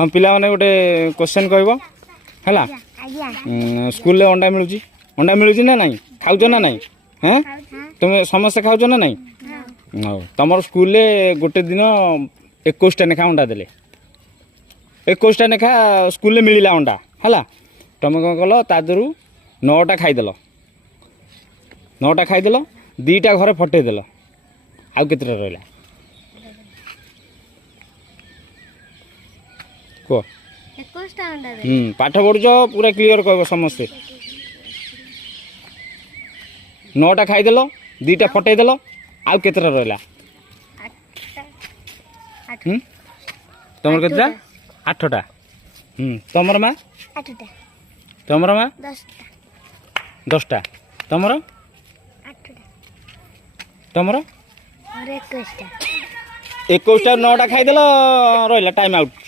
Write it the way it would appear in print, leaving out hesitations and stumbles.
हाँ पिला माने गोटे क्वेश्चन कहबो हैला स्कूल रे अंडा मिलुची ना नहीं खाउछ ना नहीं हैं तुम समस्त खाउछ ना नहीं हाँ तुम स्कूल रे गोटे दिन 21टा नेखा अंडा देले 21टा नेखा स्कूल रे मिलिला अंडा हैला तुम कौन कल तादरू 9टा खाईदेल 9टा खाईदेल 2टा घरे फटेदेल आउ केतटा रहिला को पाठ पढ़ुच पूरा क्लीयर कह समस्ते 9टा खाईदेल 2टा फटेदेल आउ केतटा रहिला तुम केतटा 8टा तुमर माँ 8टा तुमर माँ 10टा 10टा तुमर 8टा तुमर 21टा 21टा 9टा खाईदेल रहिला टाइम आउट